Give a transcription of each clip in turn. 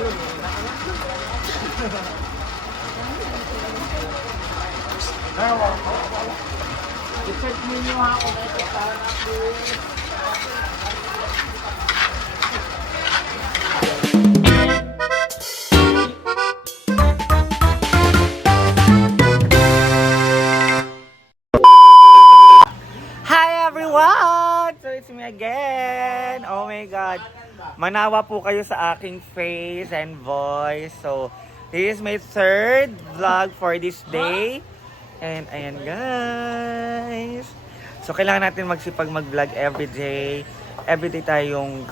I-check ninyo ha kung may kasahan ako. Hi everyone! So it's me again! Oh my God! Manawa po kayo sa aking face and voice. So, this is my third vlog for this day. And ayan guys! So, kailangan natin magsipag mag-vlog everyday. Everyday tayong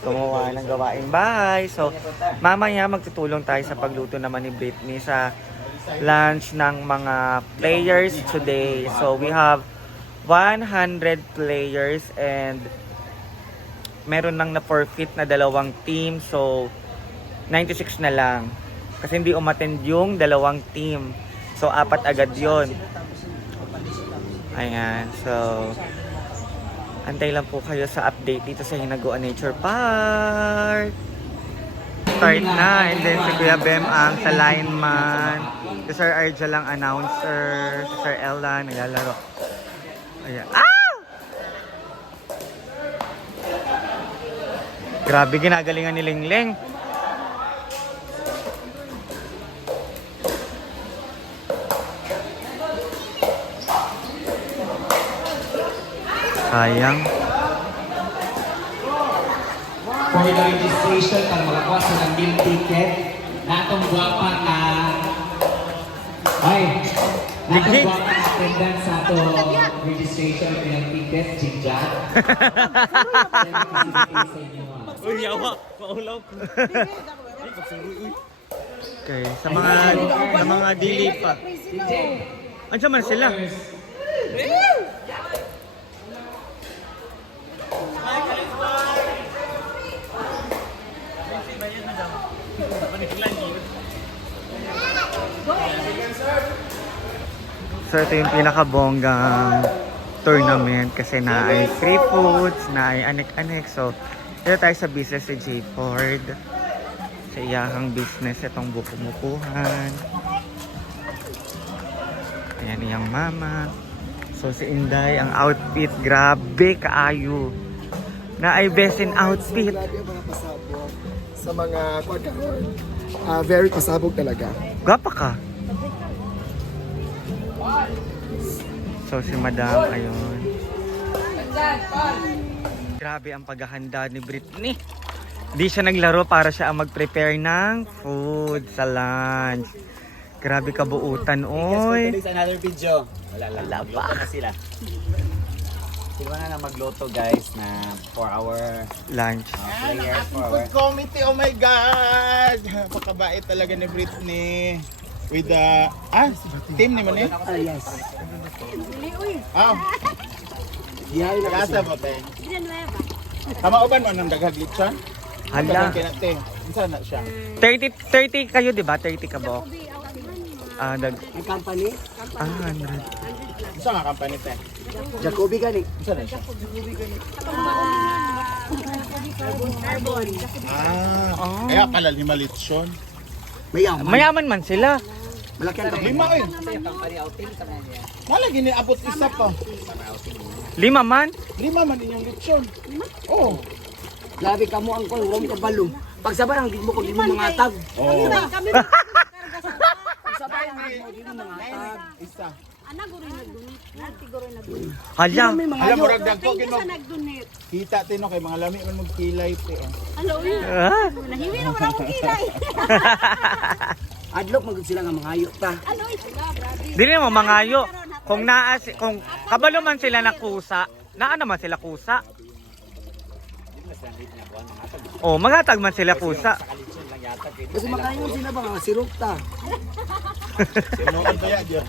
gumawa ng gawaing bahay. So, mamaya magtutulong tayo sa pagluto naman ni Britney sa lunch ng mga players today. So, we have 100 players and meron nang na-forfeit na 2 team. So, 96 na lang. Kasi hindi umattend yung 2 team. So, 4 agad yon. Ayan. So, antay lang po kayo sa update dito sa Hinaguan Nature Park. Start na. And then si Kuya Bem ang sa lineman. Si Sir Arja lang announcer. Si Sir Ella naglalaro. Ayan. Ah! Grabe, ginagalingan ni Lingleng. Sayang. For the registration, pag makakuha sa ng meal ticket, natong guwapa na... Ay! Natong guwapa na attendance sa ito registration ng ticket, Jinja. Uy, yawa. Maulaw ko. Okay, sa mga dili pa. Andiyan man sila. So ito yung pinakabonggang tournament kasi na ay free foods, na ay anek-anek. So dito tayo sa business si J. Ford. Sa iyahang business itong bukumukuhan. Ayan iyang mama. So si Inday, ang outfit, grabe kaayo. Na ay best in outfit. Grabe ang mga pasabog sa mga kwadron. Very pasabog talaga. Gwapa ka. So si Madam, ayun. Grabe ang paghahanda ni Britney. Di siya naglaro para siya ang mag-prepare ng food sa lunch. Grabe kabuutan, oy. Sa another video. Wala pa sila. Sila na magluto guys na for our Lunch. players for our Food committee, oh my God! Pakabait talaga ni Britney. With the... team ni man eh? Yes. Dihay na kasa mo, te. Kamauban mo ng daghag lechon? Hala. Kinate. Saan na siya? 30 kayo, di ba? 30 ka ba? Ang company, 100. Saan nga company, te? Jacoby gani. Saan na siya? Kaya pala 5 lechon. Mayaman. Mayaman man sila. Malaki ang company. 5 eh. Nalagi ni abot isa pa. 5 man? 5 man inyong lechon. Oh. Grabe ka mo ang kol, huwag mo kabalo. Pag sabarang, di mo ko, di mo mangatag. Oh. Pag sabarang, di mo mangatag. Isa. Hala. May mga Alam mo ayo. ragdag ko kinog. Kita tino kay mga lami man magkilay te. Ah. Adlok magod sila nga mga ayo ta. Dili mo mangayo. Kung kung kabalo man sila na kusa, naa naman sila kusa. Oh, magatag man sila kusa. Kasi makain sila ba nga sirok ta. Sino ang kaya diyan?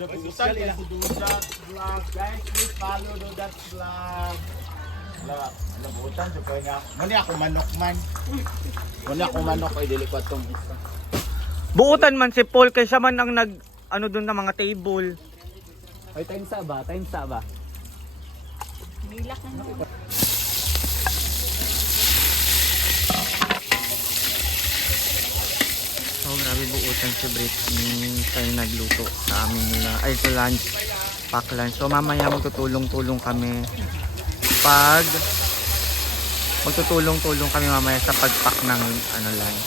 Napugusan nila si Dudat Vlog. Guys, please follow Dudat Vlog. Nabutan siya kaya nga. Mani ako manok man. Mani ako manok ay dili ko itong isa. Buutan man si Paul kay siya man ang ano doon na mga table. Ay, time sa ba? nauutan si Britney. Siya yung nagluto sa amin nila. Ay, sa lunch. Pack lunch. So mamaya magtutulong-tulong kami. Magtutulong-tulong kami mamaya sa pagpack ng lunch.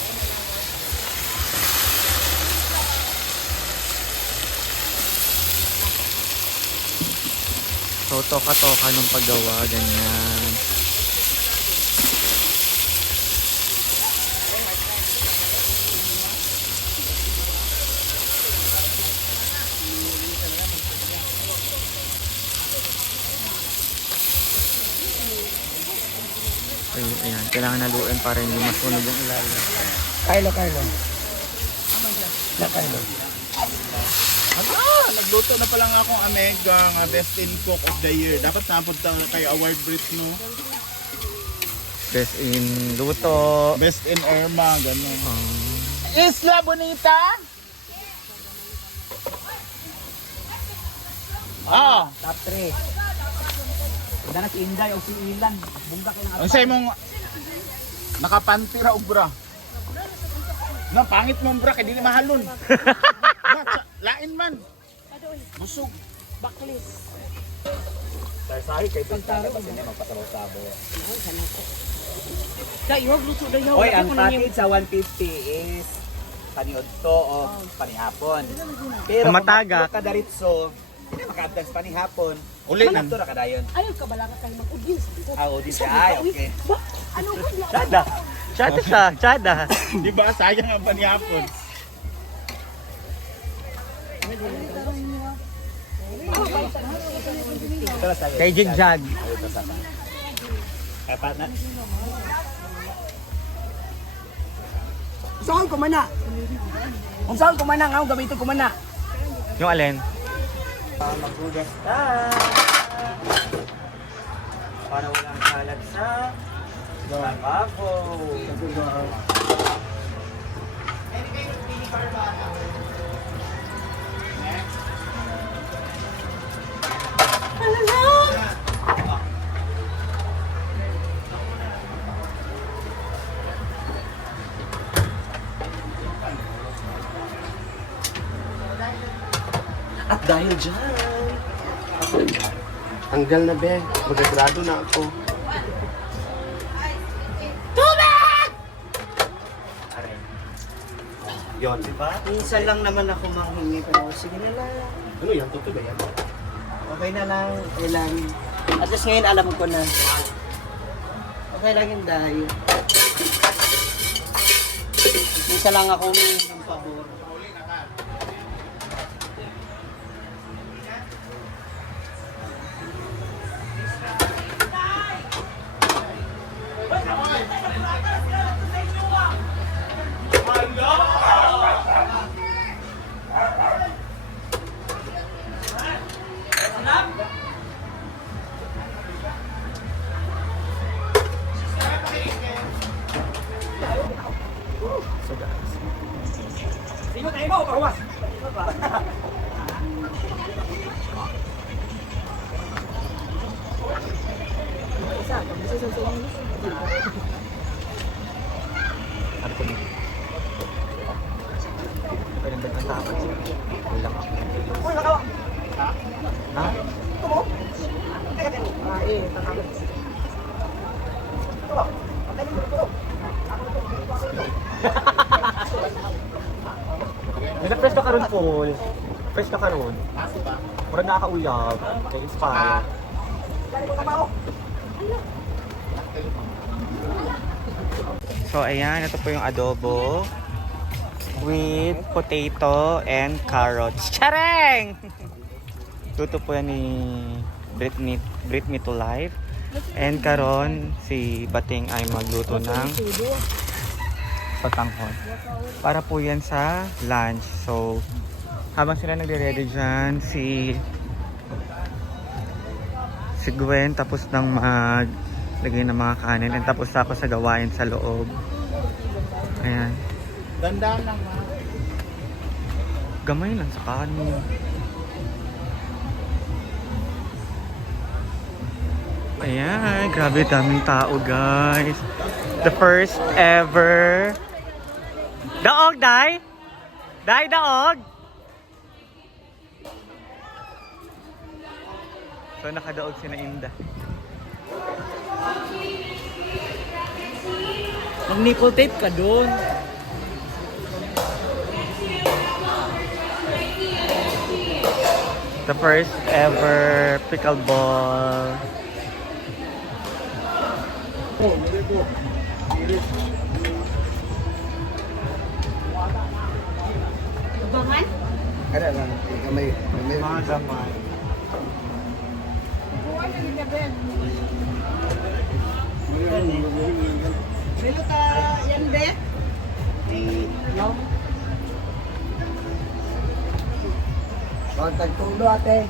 So toka-toka nung paggawa, ganyan. Ayan, kailangan naluin para hindi masunog yung ilalim. Kylo. Nagluto na pala nga akong Amega nga Best in Cook of the Year. Dapat napunta kay Award Brit, no? Best in luto. Best in Irma, gano'n. Isla Bonita? Top 3. Wala na si Inday o si Ilan. Bungga kayo ng Ang sa'yo mong nakapantira og bra. No, pangit mo bra, kaya di mahalon. Lain man. Busog. Sarsari kay Pintara kasi hindi magpasabaw-sabaw. Oy, Ang package sa 150 is paniudto o panihapon. Pero Kung mataga. kung kadaritso, hindi maka-advance panihapon. Uli na. Ito na kadayon. Ayaw ka bala ka kayo mag-audience. Audience ay, okay. Ano ba? Chada. Di ba? Sayang ang panihapon. Ito na sa'yo. Kay Jigjag. Ito sa akin. Kaya pa na. Saan ko mana? Kung saan ko mana, nga gamitin ko mana. Yung alin? Maghugas ka. Para walang kalat sa lavabo. At dahil dyan, Tanggal na, be. Magagrado na ako. yun, di ba? Minsan lang naman ako manghingi, pero sige na lang. Ano yan? Totoo ba yan? Okay na lang, okay lang. At least ngayon alam ko na. Okay lang yung dayo. Minsan lang ako humingi ng pabor. Fresh ka karon Paul. Fresh ka karon. Murag nakakauyab. Kay inspire. So ayan, ito po yung adobo with potato and carrots. Chareng! Luto po yan ni Britney to Life. And karon si Bating ay magluto ng patanghon. Para po yan sa lunch. So, habang sila nagre-ready dyan, si Gwen tapos nang maglagay ng mga kanin. And tapos ako sa gawain sa loob. Ayan. Dandaan lang ha. Gamay lang sa kanin. Ayan, grabe daming tao guys. The first ever Daog, Day? Dahil daog! So nakadaog si na Inda. Mag-nipple tape ka doon. The first ever pickleball. Ada lang, may Mga gamay. Bilo ka yan, be? No? Bawang tagtulo ate.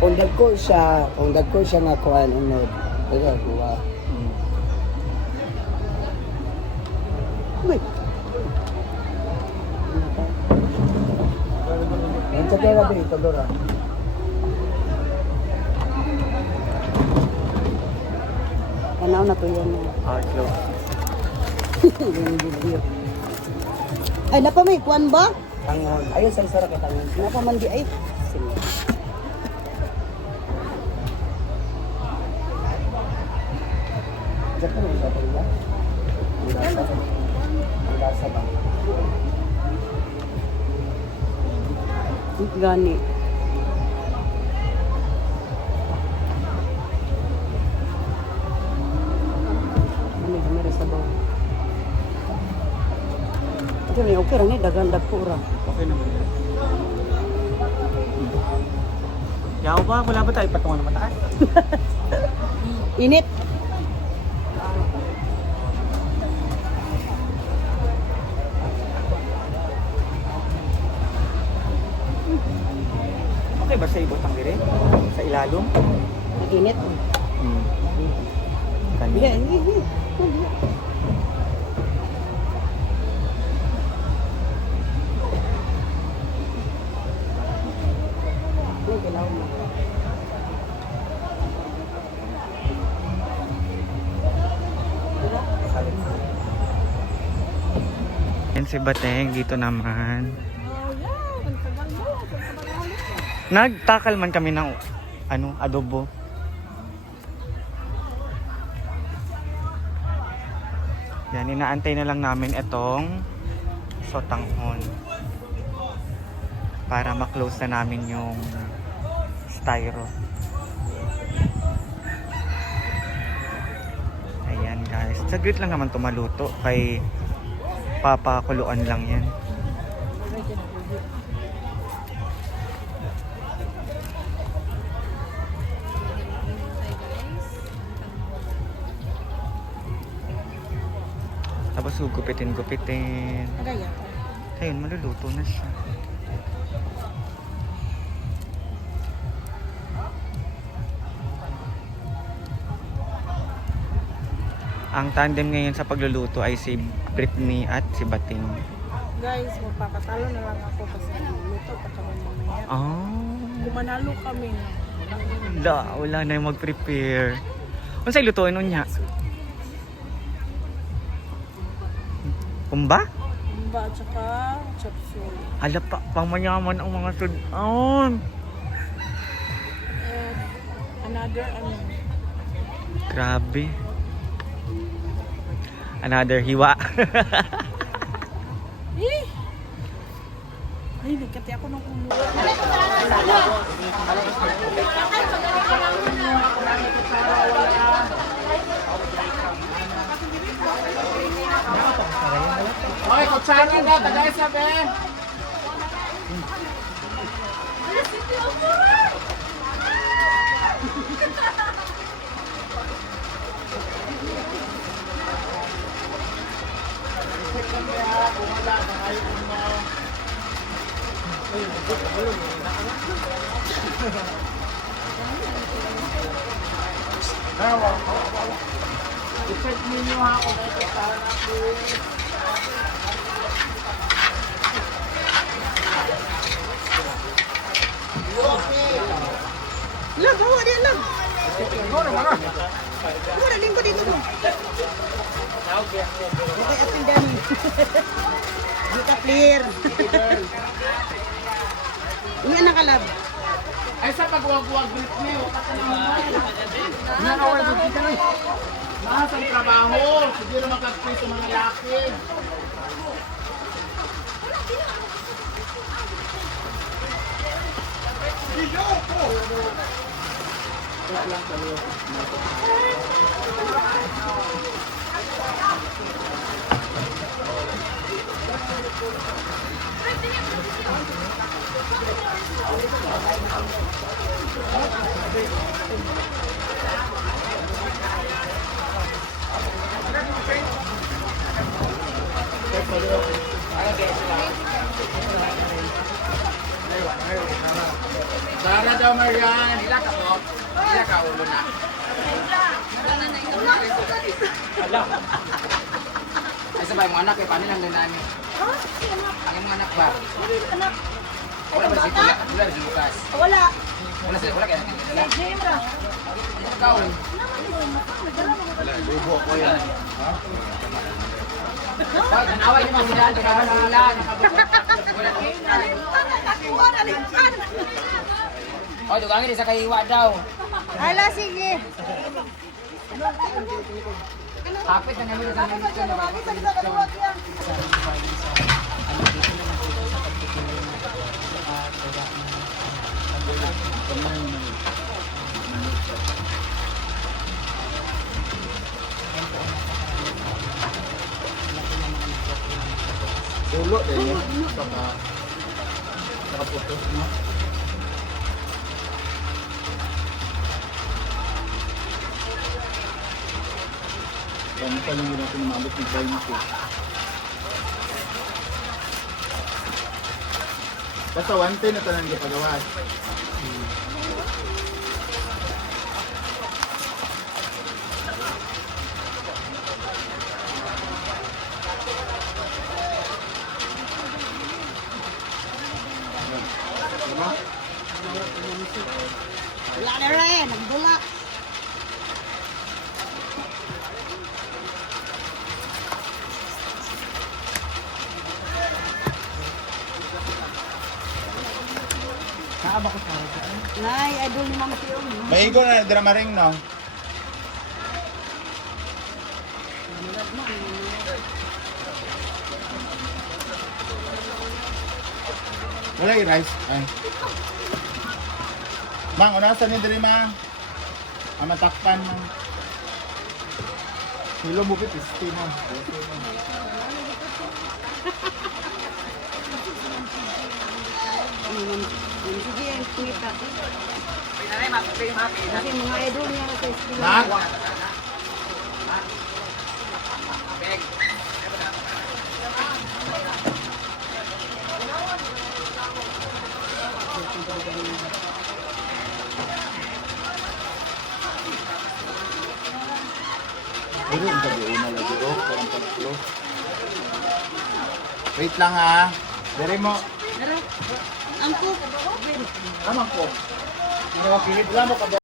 Kung dagko siya nga kuan unod. Pero kuha. Wait. Ito pera dito, Dora. Tanaw na to yan. Outlaw. Ay, napa may kuan ba? Tangon. Ayun sa isara kita tangon. Napa man di ay. Sige. Diyan ko sa pala. Ang lasa ba? Gani. Ano ba rin sa baw? Ito may okay ra ni dagan dagko ra. Okay naman. Yaw ba? Wala ba tayo patungan na mataas? Init. Okay ba sa ibot ang dire? Sa ilalong? Init. Kani. Iya, iya. Yan si Bateng dito naman. Nagtakal man kami ng adobo. Yan, inaantay na lang namin itong sotanghon para ma-close na namin yung styro. Ayan guys, saglit lang naman tumaluto kay papakuluan lang yan. Tapos gupitin. Ayun, maluluto na siya. Ang tandem ngayon sa pagluluto ay si Britney at si Bating. Guys, magpapatalo na lang ako kasi luto pa kami mamaya. Kung manalo kami na. Wala na yung mag-prepare. Ano sa'yo lutuin nun niya? Kumba? Kumba at saka chop suey. Hala pa, pangmanyaman ang mga sudan. Another Grabe. Another hiwa. Ay, nagkati ako nung kumuha. Oy, kutsara na, tagay sabi. I-check ninyo ha kung may kasama na please. Lang, bawa dia lang. Bawa din ko dito. Okay, ating dami. Dito clear. Ini anak kalab. Ay sa pagwag-wag grip niyo, nakawal din kita lang. Nasa trabaho, siguro makapit sa mga laki. Tara daw Marian, ila ka po. Ila ka ulo na. Ay sabay mga anak, paano lang din namin? Ang mga anak ba? Wala ba si Kuya? Wala rin bukas. Wala. Wala sila, wala kaya natin dala. Ikaw eh. Bubo ko yan. Hoy, nanaway niyo mga daan, kaya wala lang. Hoy, dugangin sa kay Iwa daw. Hala, sige. Kapit na namin sa namin. Dulo din saka nakaputos mo. Kaya pa lang natin umabot ng 20. Basta 110 na tanan yung pagawas. Wala na rin. Nagbulak. Nay, idol ni Mama Tiyo. Maigo na drama ring no. Wala yung rice. Ay. Mang, unasan ni diri mang. Ang matakpan mang. Hilo mo kit istimo. Sige, kita. Kasi mga idol niya sa school. Mag. Pero ang tabi-una lagi oh, parang pag-flow. Wait lang ha. Dere mo. Angko. Tama ko. Hindi mo kilit lang mo ka